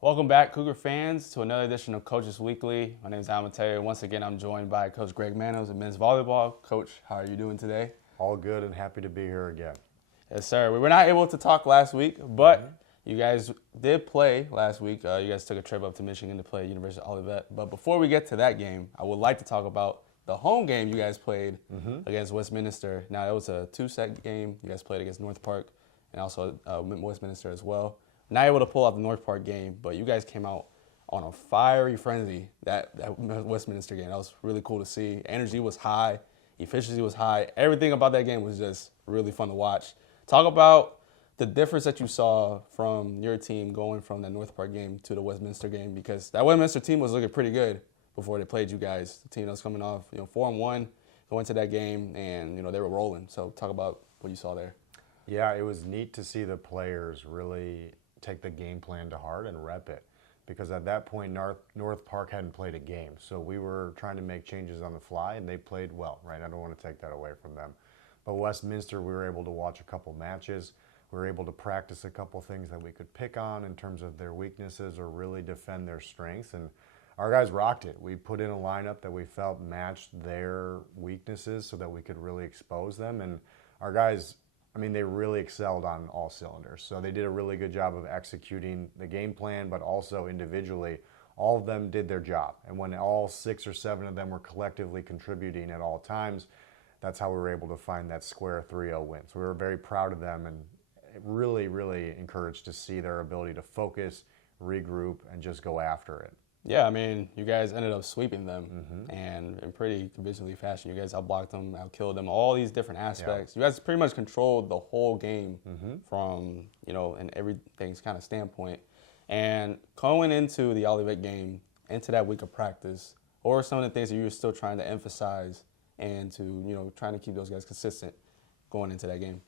Welcome back, Cougar fans, to another edition of Coaches Weekly. My name is Allen Mateo. Once again, I'm joined by Coach Greg Manos of men's volleyball. Coach, how are you doing today? All good and happy to be here again. Yes, sir. We were not able to talk last week, but you guys did play last week. You guys took a trip up to Michigan to play University of Olivet. But before we get to that game, I would like to talk about the home game you guys played against Westminster. Now, it was a two-set game. You guys played against North Park and also Westminster as well. Not able to pull out the North Park game, but you guys came out on a fiery frenzy that Westminster game. That was really cool to see. Energy was high. Efficiency was high. Everything about that game was just really fun to watch. Talk about the difference that you saw from your team going from that North Park game to the Westminster game, because that Westminster team was looking pretty good before they played you guys. The team that was coming off, 4-1, going to that game, and they were rolling. So talk about what you saw there. Yeah, it was neat to see the players really take the game plan to heart and rep it, because at that point North Park hadn't played a game, so we were trying to make changes on the fly, and they played well, right? I don't want to take that away from them. But Westminster, we were able to watch a couple matches. We were able to practice a couple things that we could pick on in terms of their weaknesses or really defend their strengths, and our guys rocked it. We put in a lineup that we felt matched their weaknesses so that we could really expose them, and our guys, they really excelled on all cylinders. So they did a really good job of executing the game plan, but also individually, all of them did their job. And when all 6 or 7 of them were collectively contributing at all times, that's how we were able to find that square 3-0 win. So we were very proud of them and really, really encouraged to see their ability to focus, regroup, and just go after it. Yeah, you guys ended up sweeping them, and in pretty convincingly fashion. You guys outblocked them, outkilled them, all these different aspects. Yeah. You guys pretty much controlled the whole game from, in everything's kind of standpoint. And going into the Olivet game, into that week of practice, what were some of the things that you were still trying to emphasize and to, trying to keep those guys consistent going into that game?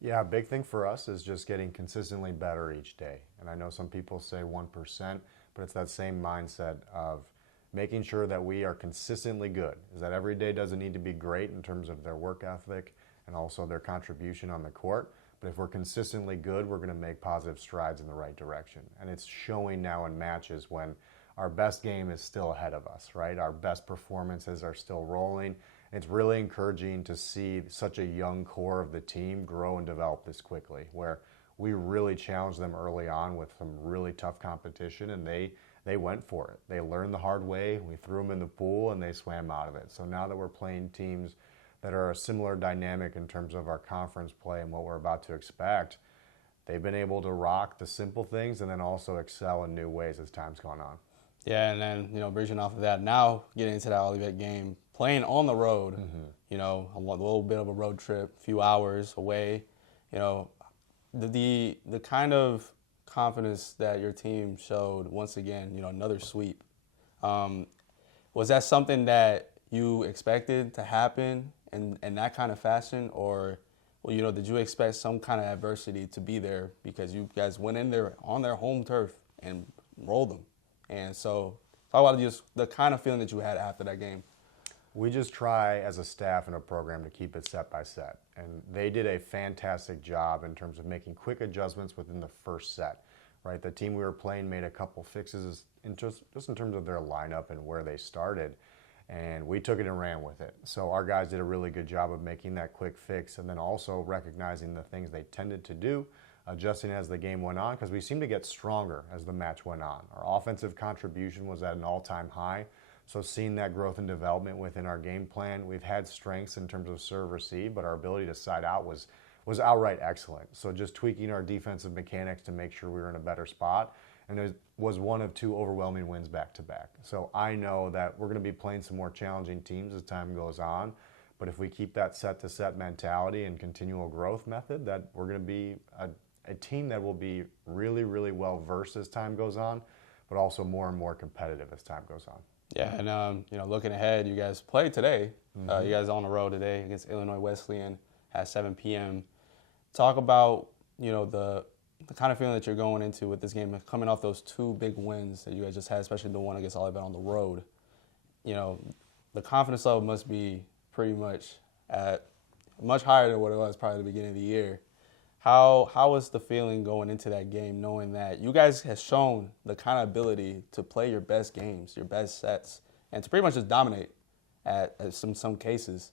Yeah, a big thing for us is just getting consistently better each day. And I know some people say 1%. But it's that same mindset of making sure that we are consistently good. Is that every day doesn't need to be great in terms of their work ethic and also their contribution on the court. But if we're consistently good, we're going to make positive strides in the right direction. And it's showing now in matches when our best game is still ahead of us, right? Our best performances are still rolling. It's really encouraging to see such a young core of the team grow and develop this quickly, where we really challenged them early on with some really tough competition, and they went for it. They learned the hard way. We threw them in the pool, and they swam out of it. So now that we're playing teams that are a similar dynamic in terms of our conference play and what we're about to expect, they've been able to rock the simple things and then also excel in new ways as time's gone on. Yeah, and then, bridging off of that, now getting into that Olivet game, playing on the road, a little bit of a road trip, a few hours away, the kind of confidence that your team showed, once again, another sweep. Was that something that you expected to happen in that kind of fashion? Or, did you expect some kind of adversity to be there because you guys went in there on their home turf and rolled them? And so talk about just the kind of feeling that you had after that game. We just try as a staff and a program to keep it set by set. And they did a fantastic job in terms of making quick adjustments within the first set, right? The team we were playing made a couple fixes just in terms of their lineup and where they started. And we took it and ran with it. So our guys did a really good job of making that quick fix and then also recognizing the things they tended to do, adjusting as the game went on, because we seemed to get stronger as the match went on. Our offensive contribution was at an all-time high. So seeing that growth and development within our game plan, we've had strengths in terms of serve receive, but our ability to side out was outright excellent. So just tweaking our defensive mechanics to make sure we were in a better spot. And it was one of 2 overwhelming wins back to back. So I know that we're going to be playing some more challenging teams as time goes on. But if we keep that set to set mentality and continual growth method, that we're going to be a team that will be really, really well versed as time goes on, but also more and more competitive as time goes on. Yeah, and looking ahead, you guys play today. You guys on the road today against Illinois Wesleyan at 7 p.m. Talk about the kind of feeling that you're going into with this game, coming off those 2 big wins that you guys just had, especially the one against Olivet on the road. The confidence level must be pretty much at much higher than what it was probably at the beginning of the year. How was the feeling going into that game, knowing that you guys have shown the kind of ability to play your best games, your best sets, and to pretty much just dominate at some cases?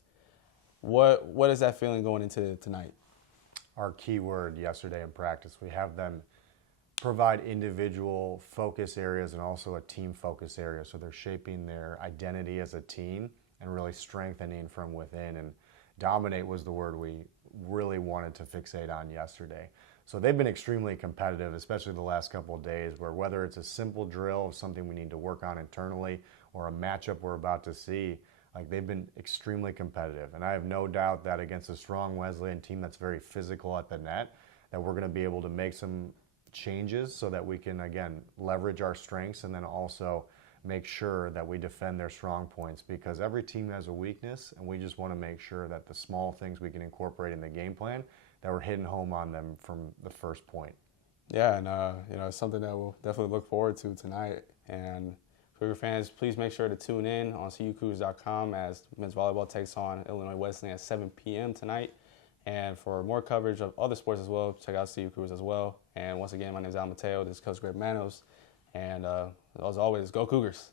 What is that feeling going into tonight? Our key word yesterday in practice, we have them provide individual focus areas and also a team focus area. So they're shaping their identity as a team and really strengthening from within. And dominate was the word we really wanted to fixate on yesterday. So they've been extremely competitive, especially the last couple of days, where whether it's a simple drill of something we need to work on internally or a matchup we're about to see, like they've been extremely competitive. And I have no doubt that against a strong Wesleyan team that's very physical at the net, that we're going to be able to make some changes so that we can, again, leverage our strengths and then also make sure that we defend their strong points, because every team has a weakness, and we just want to make sure that the small things we can incorporate in the game plan, that we're hitting home on them from the first point. Yeah, and it's something that we'll definitely look forward to tonight. And for your fans, please make sure to tune in on CUCougars.com as men's volleyball takes on Illinois Wesleyan at 7 p.m. tonight. And for more coverage of other sports as well, check out CU Cougars as well. And once again, my name is Allen Mateo. This is Coach Manos. And as always, go Cougars.